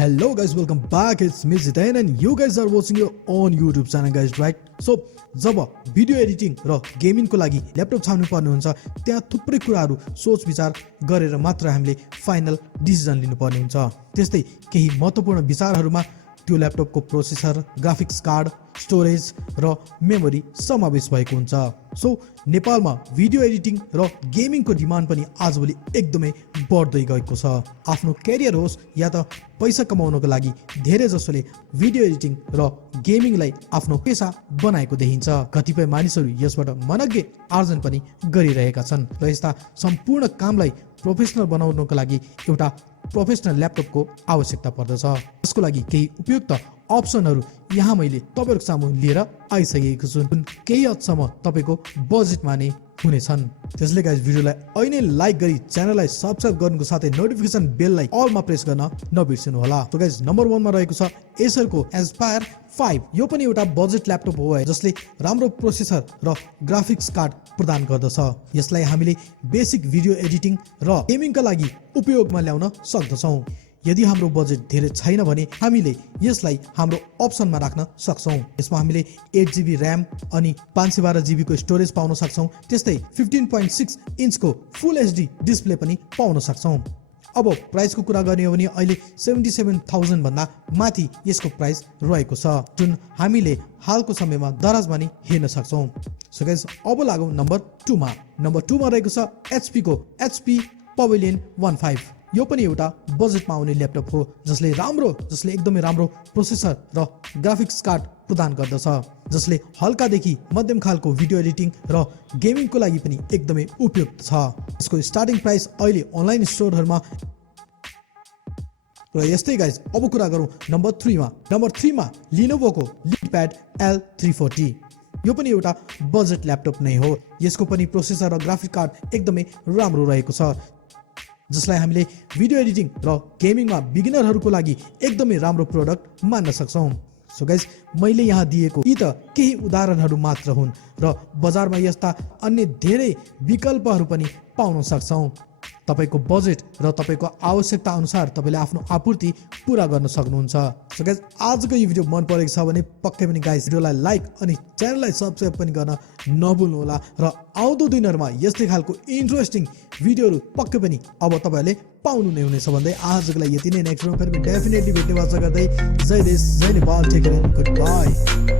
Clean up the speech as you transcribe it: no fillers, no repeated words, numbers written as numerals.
Hello guys, welcome back. It's me Jeetenyaan and you guys are watching your own YouTube channel guys, right? So job video editing र गेमिङको लागि laptop छान्नु पर्ने हुन्छ त्यहाँ थुप्रै कुराहरू सोच विचार गरेर मात्र हामीले फाइनल डिसिजन लिनुपर्ने हुन्छ। त्यस्तै केही महत्त्वपूर्ण विचारहरूमा त्यो ल्यापटपको प्रोसेसर, ग्राफिक्स कार्ड, स्टोरेज र मेमोरी समावेश भएको हुन्छ। सो नेपालमा भिडियो एडिटिङ र गेमिङको डिमान्ड पनि आजभोलि एकदमै बढ्दै गएको छ। आफ्नो क्यारियर होस् या त पैसा कमाउनको लागि धेरै जसोले भिडियो एडिटिङ र गेमिङलाई आफ्नो पेसा बनाएको देखिन्छ। कतिपय मानिसहरू यसबाट मनग्गे आर्जन पनि गरिरहेका छन् र यस्ता सम्पूर्ण कामलाई प्रोफेसनल बनाउनको लागि एउटा प्रोफेसनल ल्यापटपको आवश्यकता पर्दछ। यसको लागि केही उपयुक्त अप्सनहरू यहाँ मैले तपाईहरुको सामु लिएर आइसकेको छु। केही हदसम्म तपाईको बजेटमा नै हुनेछन्। त्यसले गाइस भिडियोलाई अहिले नै लाइक गरी च्यानललाई सब्स्क्राइब गर्नुको साथै नोटिफिकेसन बेललाई अलमा प्रेस गर्न नबिर्सनु होला। सो गाइस नम्बर 1 मा रहेको छ एसरको एस्पायर 5। यो पनि एउटा बजेट ल्यापटप हो जसले राम्रो प्रोसेसर र ग्राफिक्स कार्ड प्रदान गर्दछ। यसलाई हामीले बेसिक भिडियो एडिटिङ र गेमिङका लागि उपयोगमा ल्याउन सक्दछौँ। यदि हाम्रो बजेट धेरै छैन भने हामीले यसलाई हाम्रो अप्सनमा राख्न सक्छौँ। यसमा हामीले 8GB र्याम अनि 512GB को स्टोरेज पाउन सक्छौँ। त्यस्तै 15.6 इन्चको फुल एचडी डिस्प्ले पनि पाउन सक्छौँ। अब प्राइसको कुरा गर्ने हो भने अहिले 77,000 भन्दा माथि यसको प्राइस रहेको छ, जुन हामीले हालको समयमा दराजमा नि हेर्न सक्छौँ। सो गाइस अब लागौँ नम्बर 2 मा। नम्बर 2 मा रहेको छ HP को HP पवेलियन 15। यो पनि एउटा बजेटमा आउने ल्यापटप हो जसले एकदमै राम्रो प्रोसेसर र ग्राफिक्स कार्ड प्रदान गर्दछ, जसले हल्कादेखि मध्यम खालको भिडियो एडिटिङ र गेमिङको लागि पनि एकदमै उपयुक्त छ। यसको स्टार्टिङ प्राइस अहिले अनलाइन स्टोरहरूमा र यस्तै गाइस अब कुरा गरौँ नम्बर 3 मा। नम्बर 3 मा लिनोभोको लिडप्याड L340। यो पनि एउटा बजेट ल्यापटप नै हो। यसको पनि प्रोसेसर र ग्राफिक कार्ड एकदमै राम्रो रहेको छ, जसलाई हामीले भिडियो एडिटिङ र गेमिङमा बिगिनरहरूको लागि एकदमै राम्रो प्रोडक्ट मान्न सक्छौँ। सो गाइस मैले यहाँ दिएको यी त केही उदाहरणहरू मात्र हुन् र बजारमा यस्ता अन्य धेरै विकल्पहरू पनि पाउन सक्छौँ। तपाईको बजेट र तपाईको आवश्यकता अनुसार तपाईले आफ्नो आपूर्ति पूरा गर्न सक्नुहुन्छ। सो गाइस आजको यो भिडियो मन परेको छ भने पक्कै पनि गाइस भिडियोलाई लाइक अनि च्यानललाई सब्स्क्राइब पनि गर्न नभुल्नु होला र आउँदो दिनहरुमा यस्तै खालको इन्ट्रेस्टिङ भिडियोहरू पक्कै पनि अब तपाईहरुले पाउनु नै हुनेछ भन्दै आजको लागि यति नै। नेक्स्ट भिडियोमा फेरि डेफिनेटली भेट्ने वाचा गर्दै जय देश जय Nepal, take care, good by.